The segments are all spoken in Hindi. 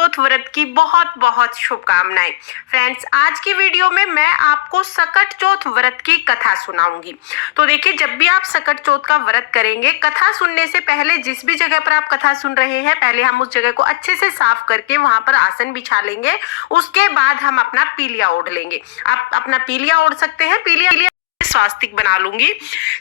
चौथ व्रत की बहुत बहुत शुभकामनाएं। फ्रेंड्स, आज की वीडियो में मैं आपको सकट चौथ व्रत की कथा सुनाऊंगी। तो देखिए, जब भी आप सकट चौथ का व्रत करेंगे, कथा सुनने से पहले जिस भी जगह पर आप कथा सुन रहे हैं, पहले हम उस जगह को अच्छे से साफ करके वहां पर आसन बिछा लेंगे। उसके बाद हम अपना पीलिया ओढ़ लेंगे। आप अपना पीलिया ओढ़ सकते हैं। पीलिया स्वास्तिक बना लूंगी।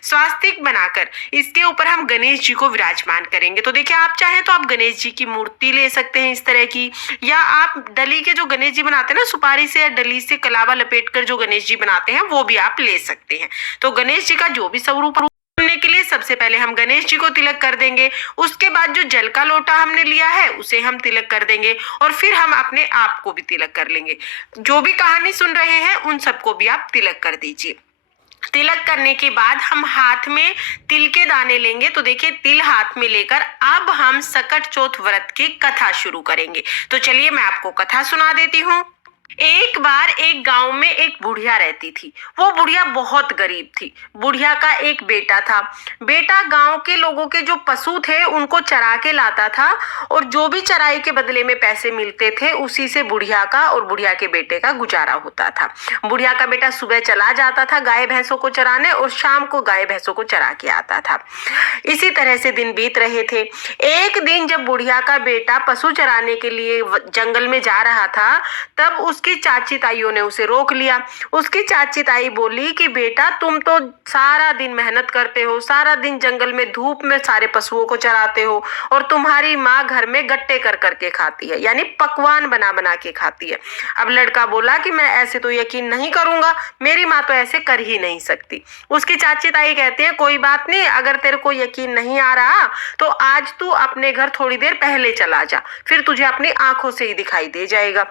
स्वास्तिक बनाकर इसके ऊपर हम गणेश जी को विराजमान करेंगे। तो देखिए, आप चाहें तो आप गणेश जी की मूर्ति ले सकते हैं इस तरह की, या आप डली के जो गणेश जी बनाते हैं ना, सुपारी से या डली से कलावा लपेटकर जो गणेश जी बनाते हैं, वो भी आप ले सकते हैं। तो गणेश जी का जो भी स्वरूप करने के लिए सबसे पहले हम गणेश जी को तिलक कर देंगे। उसके बाद जो जल का लोटा हमने लिया है उसे हम तिलक कर देंगे, और फिर हम अपने आप को भी तिलक कर लेंगे। जो भी कहानी सुन रहे हैं उन सबको भी आप तिलक कर दीजिए। तिलक करने के बाद हम हाथ में तिल के दाने लेंगे। तो देखिए, तिल हाथ में लेकर अब हम सकट चौथ व्रत की कथा शुरू करेंगे। तो चलिए, मैं आपको कथा सुना देती हूँ। एक बार एक गांव में एक बुढ़िया रहती थी। वो बुढ़िया बहुत गरीब थी। बुढ़िया का एक बेटा था। बेटा गांव के लोगों के जो पशु थे उनको चरा के लाता था, और जो भी चराई के बदले में पैसे मिलते थे उसी से बुढ़िया का और बुढ़िया के बेटे का गुजारा होता था। बुढ़िया का बेटा सुबह चला जाता था गाय भैंसों को चराने, और शाम को गाय भैंसों को चरा के आता था। इसी तरह से दिन बीत रहे थे। एक दिन जब बुढ़िया का बेटा पशु चराने के लिए जंगल में जा रहा था, तब उसकी चाची ताइयों ने उसे रोक लिया। उसकी चाची ताई बोली कि बेटा, तुम तो सारा दिन मेहनत करते हो, सारा दिन जंगल में धूप में सारे पशुओं को चराते हो, और तुम्हारी माँ घर में गट्टे कर करके खाती है, यानी पकवान बना बना के खाती है। अब लड़का बोला कि मैं ऐसे तो यकीन नहीं करूंगा, मेरी माँ तो ऐसे कर ही नहीं सकती। उसकी चाची ताई कहती है, कोई बात नहीं, अगर तेरे को यकीन नहीं आ रहा तो आज तू अपने घर थोड़ी देर पहले चला जा, फिर तुझे अपनी आंखों से ही दिखाई दे जाएगा।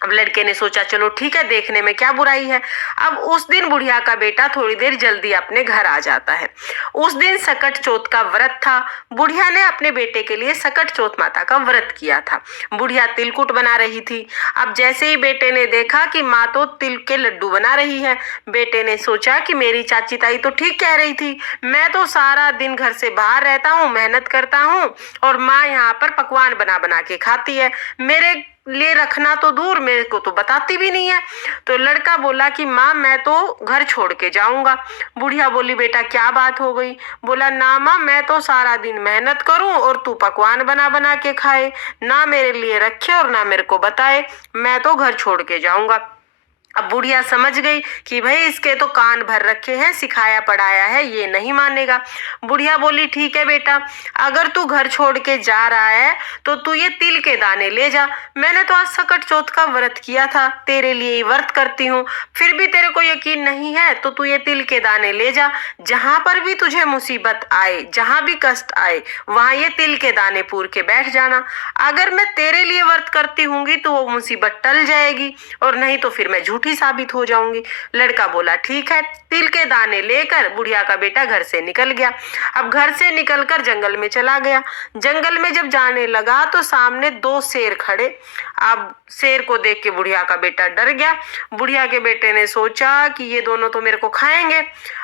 अब लड़के ने सोचा, चलो ठीक है, देखने में क्या बुराई है। अब उस दिन बुढ़िया का बेटा थोड़ी देर जल्दी अपने घर आ जाता है। उस दिन सकट चौथ का व्रत था। बुढ़िया ने अपने बेटे के लिए सकट चौथ माता का व्रत किया था। बुढ़िया तिलकुट बना रही थी। अब जैसे ही बेटे ने देखा कि माँ तो तिल के लड्डू बना रही है, बेटे ने सोचा कि मेरी चाची ताई तो ठीक कह रही थी, मैं तो सारा दिन घर से बाहर रहता हूँ, मेहनत करता हूँ, और माँ यहाँ पर पकवान बना बना के खाती है, मेरे लिए रखना तो दूर, मेरे को तो बताती भी नहीं है। तो लड़का बोला कि माँ, मैं तो घर छोड़ के जाऊंगा। बुढ़िया बोली, बेटा क्या बात हो गई? बोला, ना माँ, मैं तो सारा दिन मेहनत करूं और तू पकवान बना बना के खाए, ना मेरे लिए रखे और ना मेरे को बताए, मैं तो घर छोड़ के जाऊंगा। अब बुढ़िया समझ गई कि भाई इसके तो कान भर रखे हैं, सिखाया पढ़ाया है, ये नहीं मानेगा। बुढ़िया बोली, ठीक है बेटा, अगर तू घर छोड़ के जा रहा है तो तू ये तिल के दाने ले जा। मैंने तो आज सकट चौथ का व्रत किया था, तेरे लिए ही व्रत करती हूँ, फिर भी तेरे को यकीन नहीं है तो तू ये तिल के दाने ले जा। जहां पर भी तुझे मुसीबत आए, जहां भी कष्ट आए, वहां ये तिल के दाने पूर के बैठ जाना। अगर मैं तेरे लिए व्रत करती हूँगी तो वो मुसीबत टल जाएगी, और नहीं तो फिर मैं झूठी साबित हो जाऊंगी। लड़का बोला, ठीक है। तिल के दाने लेकर बुढ़िया का बेटा घर से निकल गया। अब घर से निकलकर जंगल में चला गया। जंगल में जब जाने लगा तो सामने दो शेर खड़े। अब शेर को देख के बुढ़िया का बेटा डर गया। बुढ़िया के बेटे ने सोचा कि ये दोनों तो मेरे को खाएंगे।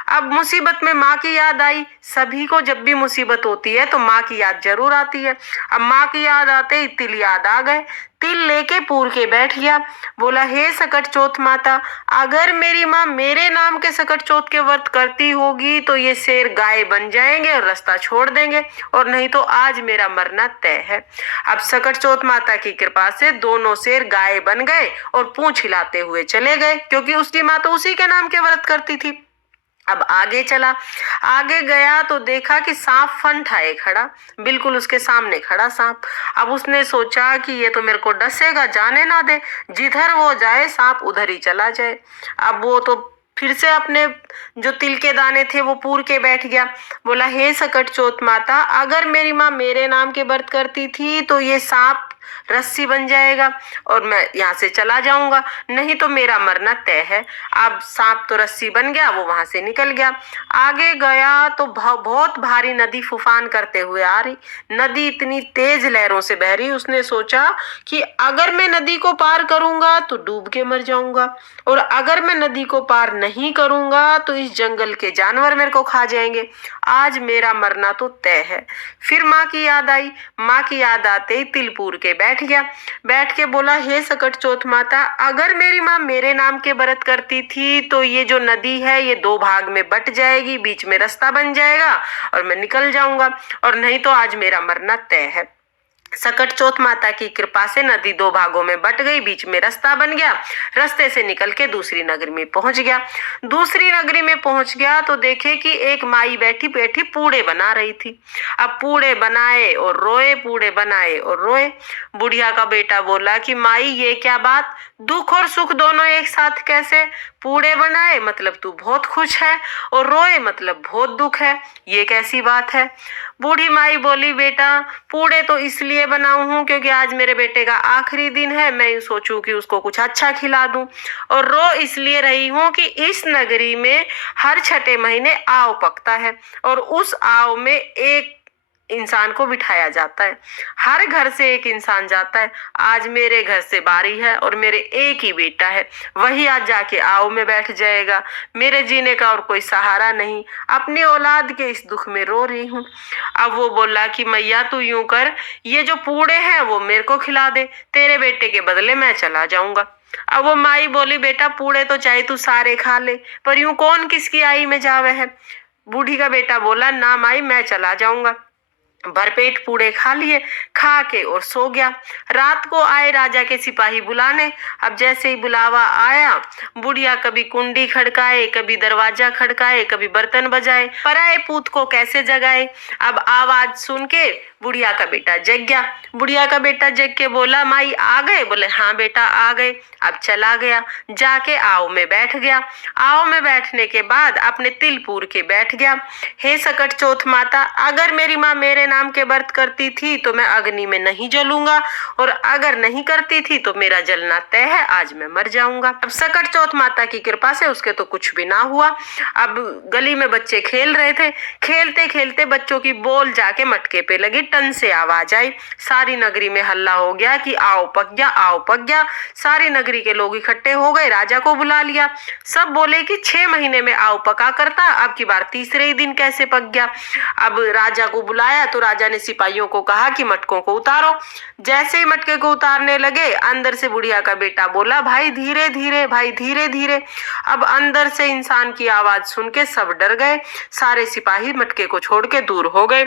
अब मुसीबत में माँ की याद आई। सभी को जब भी मुसीबत होती है तो माँ की याद जरूर आती है। अब माँ की याद आते ही तिल याद आ गए। तिल लेके पूर के बैठ गया। बोला, हे सकट चौथ माता, अगर मेरी माँ मेरे नाम के सकट चौथ के व्रत करती होगी तो ये शेर गाय बन जाएंगे और रास्ता छोड़ देंगे, और नहीं तो आज मेरा मरना तय है। अब सकट चौथ माता की कृपा से दोनों शेर गाय बन गए और पूंछ हिलाते हुए चले गए, क्योंकि उसकी माँ तो उसी के नाम के व्रत करती थी। अब आगे चला। आगे गया तो देखा कि सांप फन ठाए खड़ा, बिल्कुल उसके सामने खड़ा सांप। अब उसने सोचा कि ये तो मेरे को डसेगा, जाने ना दे, जिधर वो जाए सांप उधर ही चला जाए। अब वो तो फिर से अपने जो तिल के दाने थे वो पूर के बैठ गया। बोला, हे सकट चौथ माता, अगर मेरी माँ मेरे नाम के व्रत करती थी तो ये सांप रस्सी बन जाएगा और मैं यहाँ से चला जाऊंगा, नहीं तो मेरा मरना तय है। अब सांप तो रस्सी बन गया, वो वहां से निकल गया। आगे गया तो बहुत भारी नदी फूफान करते हुए आ रही। नदी इतनी तेज लहरों से बह रही, उसने सोचा कि अगर मैं नदी को पार करूंगा तो डूब के मर जाऊंगा, और अगर मैं नदी को पार नहीं करूंगा तो इस जंगल के जानवर मेरे को खा जाएंगे। आज मेरा मरना तो तय है। फिर माँ की याद आई। माँ की याद आते ही तिलपुर के बैठ गया। बैठ के बोला, हे सकट चौथ माता, अगर मेरी माँ मेरे नाम के व्रत करती थी तो ये जो नदी है ये 2 भाग में बट जाएगी, बीच में रास्ता बन जाएगा और मैं निकल जाऊंगा, और नहीं तो आज मेरा मरना तय है। सकट चौथ माता की कृपा से नदी 2 भागों में बट गई, बीच में रास्ता बन गया, रास्ते से निकल के दूसरी नगरी में पहुंच गया। दूसरी नगरी में पहुंच गया तो देखे कि एक माई बैठी बैठी पूड़े बना रही थी। अब पूड़े बनाए और रोए, पूड़े बनाए और रोए। बुढ़िया का बेटा बोला कि माई ये क्या बात, दुख और सुख दोनों एक साथ कैसे? पूड़े बनाए मतलब तू बहुत खुश है और रोए मतलब बहुत दुख है, ये कैसी बात है? बूढ़ी माई बोली, बेटा पूड़े तो इसलिए बनाऊं हूं क्योंकि आज मेरे बेटे का आखिरी दिन है, मैं यूं सोचूं कि उसको कुछ अच्छा खिला दूं, और रो इसलिए रही हूं कि इस नगरी में हर छठे महीने आव पकता है और उस आव में एक इंसान को बिठाया जाता है, हर घर से एक इंसान जाता है। आज मेरे घर से बारी है और मेरे एक ही बेटा है, वही आज जाके आओ में बैठ जाएगा, मेरे जीने का और कोई सहारा नहीं, अपनी औलाद के इस दुख में रो रही हूँ। अब वो बोला कि मैया तू यूं कर, ये जो पूड़े हैं वो मेरे को खिला दे, तेरे बेटे के बदले मैं चला जाऊंगा। अब वो माई बोली, बेटा पूड़े तो चाहे तू सारे खा ले, पर यूं कौन किसकी आई में जावे है? बूढ़ी का बेटा बोला, ना माई मैं चला जाऊंगा। भरपेट पूड़े खा लिए, खा के और सो गया। रात को आए राजा के सिपाही बुलाने। अब जैसे ही बुलावा आया, बुढ़िया कभी कुंडी खड़काए, कभी दरवाजा खड़काए, कभी बर्तन बजाए, पराए पूत को कैसे जगाए। अब आवाज सुन के बुढ़िया का बेटा जग गया। बुढ़िया का बेटा जग के बोला, माई आ गए? बोले, हाँ बेटा आ गए। अब चला गया, जाके आव में बैठ गया। आव में बैठने के बाद अपने तिल पूर के बैठ गया। हे सकट चौथ माता, अगर मेरी माँ मेरे नाम के व्रत करती थी तो मैं अग्नि में नहीं जलूंगा, और अगर नहीं करती थी तो मेरा जलना तय है, आज मैं मर जाऊंगा। अब सकट चौथ माता की कृपा से उसके तो कुछ भी ना हुआ। अब गली में बच्चे खेल रहे थे, खेलते खेलते बच्चों की बोल जाके मटके पे लगी, टन से आवाज आई, सारी नगरी में हल्ला हो गया कि आओ पक गया, आओ पक गया। सारी नगरी के लोग इकट्ठे हो गए, राजा को बुला लिया। सब बोले कि 6 महीने में आओ पका करता, अब की बार तीसरे ही दिन कैसे पक गया? अब राजा को बुलाया तो राजा ने सिपाहियों को कहा कि मटकों को उतारो। जैसे ही मटके को उतारने लगे, अंदर से बुढ़िया का बेटा बोला, भाई धीरे धीरे, भाई धीरे धीरे। अब अंदर से इंसान की आवाज सुन के सब डर गए, सारे सिपाही मटके को छोड़ के दूर हो गए।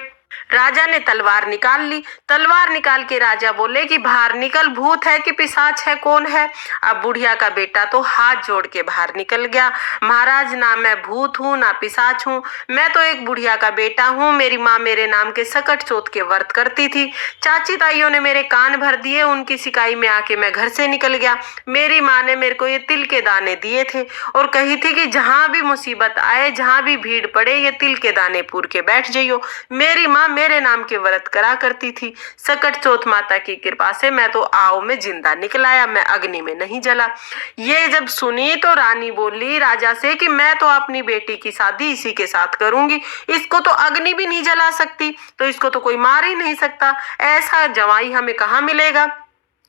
राजा ने तलवार निकाल ली। तलवार निकाल के राजा बोले कि बाहर निकल, भूत है कि पिशाच है, कौन है? अब बुढ़िया का बेटा तो हाथ जोड़ के बाहर निकल गया, महाराज ना मैं भूत हूँ ना पिशाच हूँ, मैं तो एक बुढ़िया का बेटा हूँ। मेरी माँ मेरे नाम के सकट चौथ के व्रत करती थी, चाची ताइयों ने मेरे कान भर दिए, उनकी सिकाई में आके मैं घर से निकल गया। मेरी माँ ने मेरे को ये तिल के दाने दिए थे और कही थी कि जहां भी मुसीबत आए, जहां भी भीड़ पड़े, ये तिल के दाने पूर के बैठ जाइयो। मेरी माँ मेरे नाम के व्रत करा करती थी, सकट चौथ माता की कृपा से मैं तो आव में जिंदा निकल आया, मैं अग्नि में नहीं जला। ये जब सुनी तो रानी बोली राजा से कि मैं तो अपनी बेटी की शादी इसी के साथ करूंगी, इसको तो अग्नि भी नहीं जला सकती, तो इसको तो कोई मार ही नहीं सकता, ऐसा जवाई हमें कहाँ मिलेगा।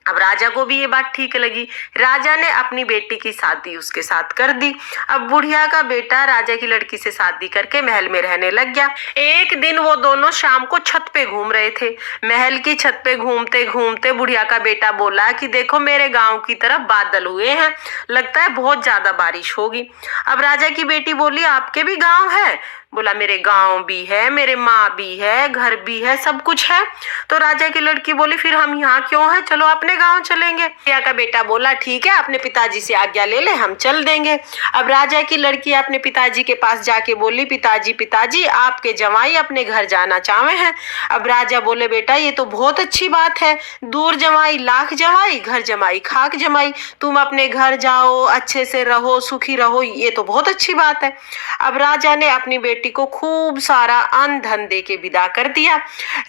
अब राजा को भी ये बात ठीक लगी, राजा ने अपनी बेटी की शादी उसके साथ कर दी। अब बुढ़िया का बेटा राजा की लड़की से शादी करके महल में रहने लग गया। एक दिन वो दोनों शाम को छत पे घूम रहे थे। महल की छत पे घूमते घूमते बुढ़िया का बेटा बोला कि देखो मेरे गांव की तरफ बादल हुए हैं, लगता है बहुत ज्यादा बारिश होगी। अब राजा की बेटी बोली, आपके भी गाँव है? बोला, मेरे गांव भी है, मेरे माँ भी है, घर भी है, सब कुछ है। तो राजा की लड़की बोली, फिर हम यहाँ क्यों हैं, चलो अपने गांव चलेंगे। राजा का बेटा बोला, ठीक है, अपने पिताजी से आज्ञा ले ले, हम चल देंगे। अब राजा की लड़की अपने पिताजी के पास जाके बोली, पिताजी पिताजी आपके जवाई अपने घर जाना चाहे हैं। अब राजा बोले, बेटा ये तो बहुत अच्छी बात है, दूर जमाई लाख जमाई, घर जमाई खाक जमाई, तुम अपने घर जाओ, अच्छे से रहो, सुखी रहो, ये तो बहुत अच्छी बात है। अब राजा ने अपनी बेटी को खूब सारा अन्न धन दे के विदा कर दिया।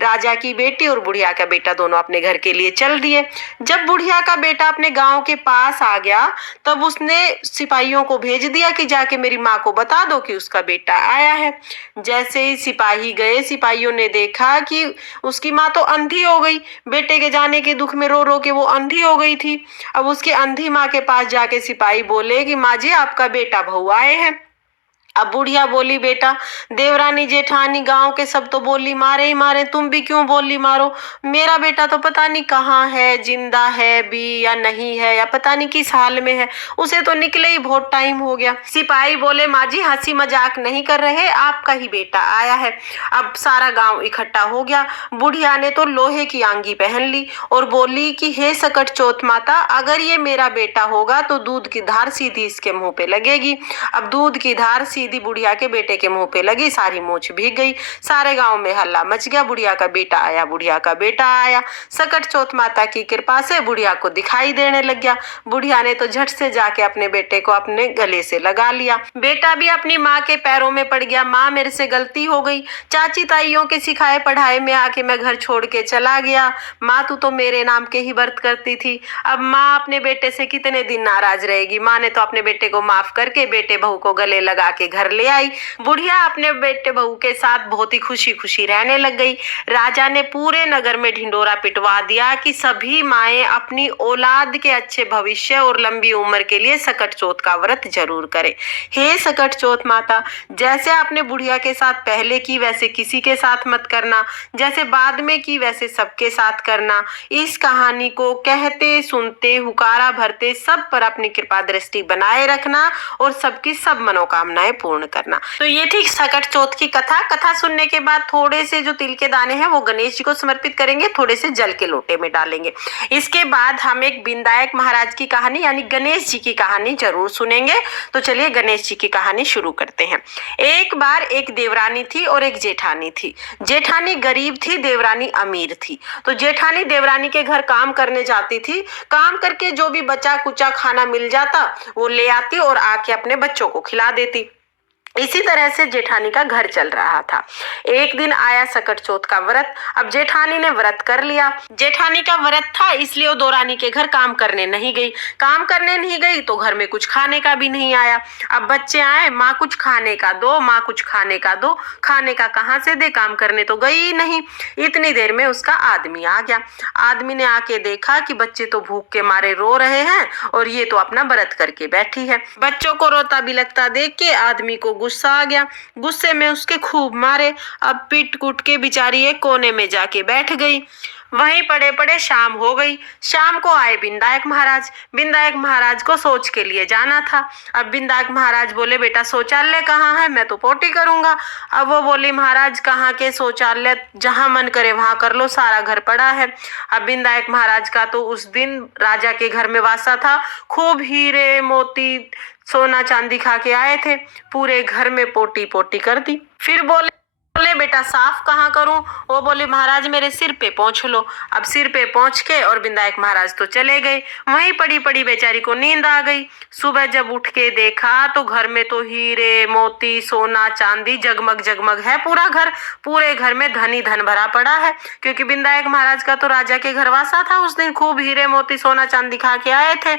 राजा की बेटी और बुढ़िया का बेटा दोनों अपने घर के लिए चल दिए। जब बुढ़िया का बेटा अपने गांव के पास आ गया, तब उसने सिपाहियों को भेज दिया कि जाके मेरी माँ को बता दो कि उसका बेटा आया है। जैसे ही सिपाही गए, सिपाहियों ने देखा कि उसकी माँ तो अंधी हो गई, बेटे के जाने के दुख में रो रो के वो अंधी हो गई थी। अब उसके अंधी माँ के पास जाके सिपाही बोले कि माँ जी आपका बेटा बहू आए हैं। अब बुढ़िया बोली, बेटा देवरानी जेठानी गांव के सब तो बोली मारे ही मारे, तुम भी क्यों बोली मारो? मेरा बेटा तो पता नहीं कहाँ है, जिंदा है भी या नहीं है, या पता नहीं किस हाल में है, उसे तो निकले ही बहुत टाइम हो गया। सिपाही बोले, माँ जी हंसी मजाक नहीं कर रहे, आपका ही बेटा आया है। अब सारा गांव इकट्ठा हो गया। बुढ़िया ने तो लोहे की आंगी पहन ली और बोली कि हे सकट चौथ माता, अगर ये मेरा बेटा होगा तो दूध की धार सीधी इसके मुंह पे लगेगी। अब दूध की धार सीधी बुढ़िया के बेटे के मुंह पे लगी, सारी मूछ भीग गई। सारे गांव में हल्ला मच गया, बुढ़िया का बेटा आया, बुढ़िया का बेटा आया। सकट चौथ माता की कृपा से बुढ़िया को दिखाई देने लग गया। बुढ़िया ने तो झट से जाके अपने बेटे को अपने गले से लगा लिया। बेटा भी अपनी माँ के पैरों में पड़ गया, माँ मेरे से गलती हो गई, चाची ताइयों के सिखाए पढ़ाए में आके मैं घर छोड़ के चला गया। माँ तू तो मेरे नाम के ही व्रत करती थी। अब माँ अपने बेटे से कितने दिन नाराज रहेगी। माँ ने तो अपने बेटे को माफ करके बेटे बहू को गले लगा के घर ले आई। बुढ़िया अपने बेटे बहू के साथ बहुत ही खुशी खुशी रहने लग गई। राजा ने पूरे नगर में ढिंडोरा पिटवा दिया कि सभी माएं अपनी औलाद के अच्छे भविष्य और लंबी उम्र के लिए सकट चौथ का व्रत जरूर करें। हे सकट चौथ माता, जैसे आपने बुढ़िया के साथ पहले की वैसे किसी के साथ मत करना, जैसे बाद में की वैसे सबके साथ करना। इस कहानी को कहते सुनते हुकारा भरते सब पर अपनी कृपा दृष्टि बनाए रखना और सबकी सब मनोकामनाएं पूर्ण करना। तो ये थी सकट चौथ की कथा। कथा सुनने के बाद थोड़े से जो तिल के दाने हैं वो गणेश जी को समर्पित करेंगे, थोड़े से जल के लोटे में डालेंगे। इसके बाद हम एक विनायक महाराज की कहानी यानी गणेश जी की कहानी जरूर सुनेंगे। तो चलिए गणेश जी की कहानी शुरू करते हैं। एक बार एक देवरानी थी और एक जेठानी थी। जेठानी गरीब थी, देवरानी अमीर थी। तो जेठानी देवरानी के घर काम करने जाती थी। काम करके जो भी बचा कुचा खाना मिल जाता वो ले आती और आके अपने बच्चों को खिला देती। इसी तरह से जेठानी का घर चल रहा था। एक दिन आया सकट चौथ का व्रत। अब जेठानी ने व्रत कर लिया। जेठानी का व्रत था इसलिए वो देवरानी के घर काम करने नहीं गई। काम करने नहीं गई तो घर में कुछ खाने का भी नहीं आया। अब बच्चे आए, माँ कुछ खाने का दो, माँ कुछ खाने का दो। खाने का कहाँ से दे, काम करने तो गई ही नहीं। इतनी देर में उसका आदमी आ गया। आदमी ने आके देखा कि बच्चे तो भूख के मारे रो रहे हैं और ये तो अपना व्रत करके बैठी है। बच्चों को रोता बिलखता देख के आदमी को गुस्सा आ गया। गुस्से में उसके खूब मारे। अब पीट कूट के बेचारी एक कोने में जाके बैठ गई। वहीं पड़े पड़े शाम हो गई। शाम को आए विनायक महाराज। विनायक महाराज को शौच के लिए जाना था। अब विनायक महाराज बोले, बेटा शौचालय कहाँ है, मैं तो पोटी करूंगा। अब वो बोली, महाराज कहाँ के शौचालय, जहां मन करे वहां कर लो, सारा घर पड़ा है। अब विनायक महाराज का तो उस दिन राजा के घर में वासा था। खूब हीरे मोती सोना चांदी खा के आए थे, पूरे घर में पोटी पोटी कर दी। फिर बोले बेटा साफ कहाँ करूं? वो बोले, महाराज मेरे सिर पे पोंछ लो। अब सिर पे पोंछ के और विनायक महाराज तो चले गए। वहीं पड़ी पड़ी बेचारी को नींद आ गई। सुबह जब उठ के देखा तो घर में तो हीरे मोती सोना चांदी जगमग जगमग है पूरा घर। पूरे घर में धन ही धन भरा पड़ा है, क्योंकि विनायक महाराज का तो राजा के घर वासा था। उस दिन खूब हीरे मोती सोना चांदी खा के आए थे।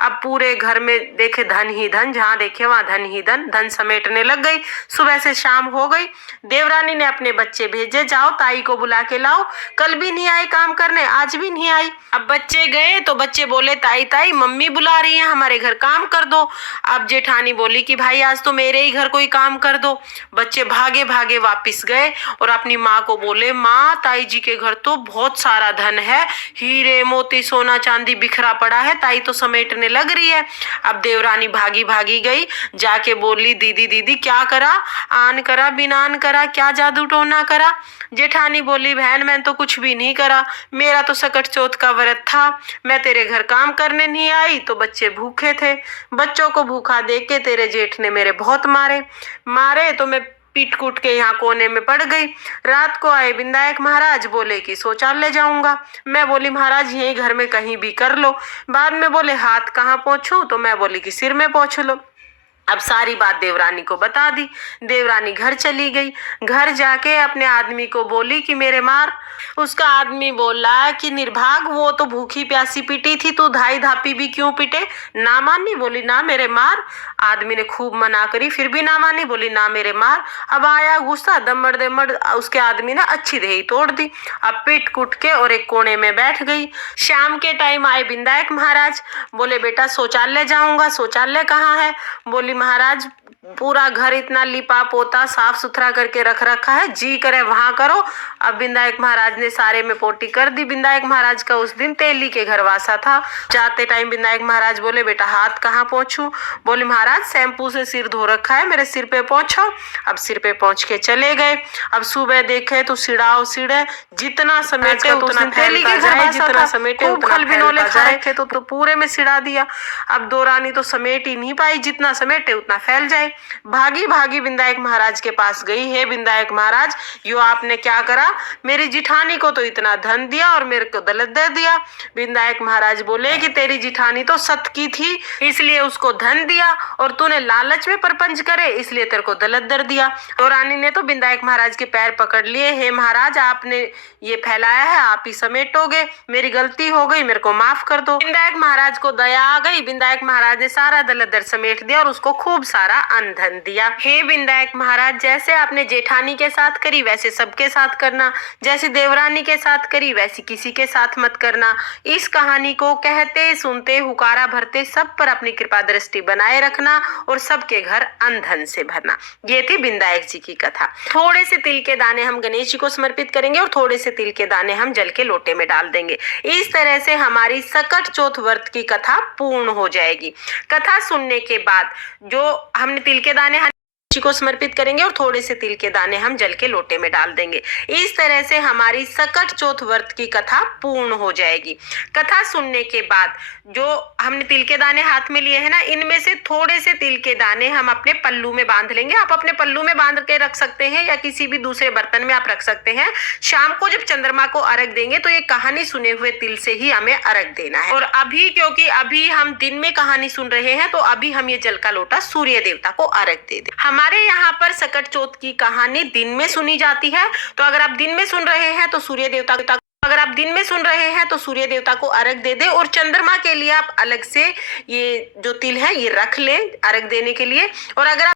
अब पूरे घर में देखे धन ही धन, जहाँ देखे वहां धन ही धन। धन समेटने लग गई। सुबह से शाम हो गई। देवरानी ने अपने बच्चे भेजे, जाओ ताई को बुला के लाओ। कल भी नहीं आई काम करने, आज भी नहीं आई। अब बच्चे गए तो बच्चे बोले, ताई ताई मम्मी बुला रही है, हमारे घर काम कर दो। अब जेठानी बोली कि भाई आज तो मेरे ही घर कोई काम कर दो। बच्चे भागे भागे वापिस गए और अपनी माँ को बोले, माँ ताई जी के घर तो बहुत सारा धन है, हीरे मोती सोना चांदी बिखरा पड़ा है, ताई तो समेटने लग रही है। अब देवरानी भागी भागी गई, जाके बोली, दीदी दीदी क्या करा, आन करा बिनान करा, क्या जादू टोना करा? जेठानी बोली, बहन मैंने तो कुछ भी नहीं करा, मेरा तो सकट चौथ का व्रत था। मैं तेरे घर काम करने नहीं आई तो बच्चे भूखे थे। बच्चों को भूखा देख के तेरे जेठ ने मेरे बहुत मारे तो मैं पीट कूट के यहाँ कोने में पड़ गई। रात को आए विनायक महाराज, बोले कि शौचालय जाऊंगा। मैं बोली, महाराज यही घर में कहीं भी कर लो। बाद में बोले, हाथ कहाँ पोंछूं? तो मैं बोली कि सिर में पोंछ लो। अब सारी बात देवरानी को बता दी। देवरानी घर चली गई। घर जाके अपने आदमी को बोली कि मेरे मार। उसका आदमी बोला कि निर्भाग, वो तो भूखी प्यासी पिटी थी, तू धाई धापी भी क्यों पिटे? ना मानी, बोली ना मेरे मार। आदमी ने खूब मना करी, फिर भी ना मानी, बोली ना मेरे मार। अब आया गुस्सा, दमड़ दमड़ उसके आदमी ने अच्छी देही तोड़ दी। अब पीट कूट के और एक कोने में बैठ गई। शाम के टाइम आए विनायक महाराज। बोले, बेटा शौचालय जाऊंगा, शौचालय कहाँ है? बोली, महाराज पूरा घर इतना लिपा पोता साफ सुथरा करके रख रखा है, जी करे वहां करो। अब विनायक महाराज ने सारे में पोटी कर दी। विनायक महाराज का उस दिन तेली के घर वासा था। जाते टाइम विनायक महाराज बोले, बेटा हाथ कहाँ पोंछूं? बोले, महाराज शैम्पू से सिर धो रखा है, मेरे सिर पे पोंछो। अब सिर पे पोंछ के चले गए। अब सुबह देखे तो सिड़ाओ सिड़े, जितना समेटे उतना तेली के घर, जितना समेटे उतना फैलता जाए। तो पूरे में सिड़ा दिया। अब दो रानी तो समेट ही नहीं पाई, जितना समेटे उतना फैल जाए। भागी भागी विनायक महाराज के पास गई, हे विनायक महाराज, यो आपने क्या करा? मेरी जिठानी को तो इतना धन दिया और मेरे को दौलत दे दिया। विनायक महाराज बोले कि तेरी जिठानी तो सत की थी, इसलिए उसको धन दिया, और तूने लालच में परपंच करे इसलिए तेरे को दौलत दर दिया। तो रानी ने तो विनायक महाराज के पैर पकड़ लिए, हे महाराज, आपने ये फैलाया है, आप ही समेटोगे, मेरी गलती हो गई, मेरे को माफ कर दो। विनायक महाराज को दया आ गई। विनायक महाराज ने सारा दौलत दर समेट दिया और उसको खूब सारा धन दिया। हे विनायक महाराज, जैसे आपने जेठानी के साथ करी वैसे सबके साथ करना, जैसे देवरानी के साथ करी वैसी किसी के साथ मत करना। इस कहानी को कहते सुनते हुकारा भरते सब पर अपनी कृपा दृष्टि बनाए रखना और सबके घर धन से भरना। ये थी विनायक जी की कथा। थोड़े से तिल के दाने हम गणेश जी को समर्पित करेंगे और थोड़े से तिल के दाने हम जल के लोटे में डाल देंगे। इस तरह से हमारी सकट चौथ व्रत की कथा पूर्ण हो जाएगी। कथा सुनने के बाद जो हमने तिल के दाने जी को समर्पित करेंगे और थोड़े से तिल के दाने हम जल के लोटे में डाल देंगे। इस तरह से हमारी सकट चौथ व्रत की कथा पूर्ण हो जाएगी। कथा सुनने के बाद जो हमने तिल के दाने हाथ में लिए हैं ना, इनमें से थोड़े से तिल के दाने हम अपने पल्लू में बांध लेंगे। आप अपने पल्लू में बांध के रख सकते हैं या किसी भी दूसरे बर्तन में आप रख सकते हैं। शाम को जब चंद्रमा को अर्घ देंगे तो ये कहानी सुने हुए तिल से ही हमें अर्घ देना है। और अभी क्योंकि अभी हम दिन में कहानी सुन रहे हैं तो अभी हम ये जल का लोटा सूर्य देवता को अर्घ दे दें। हमारे यहाँ पर सकट चौथ की कहानी दिन में सुनी जाती है, तो अगर आप दिन में सुन रहे हैं तो सूर्य देवता को अर्घ दे दे। और चंद्रमा के लिए आप अलग से ये जो तिल है ये रख ले अर्घ देने के लिए। और अगर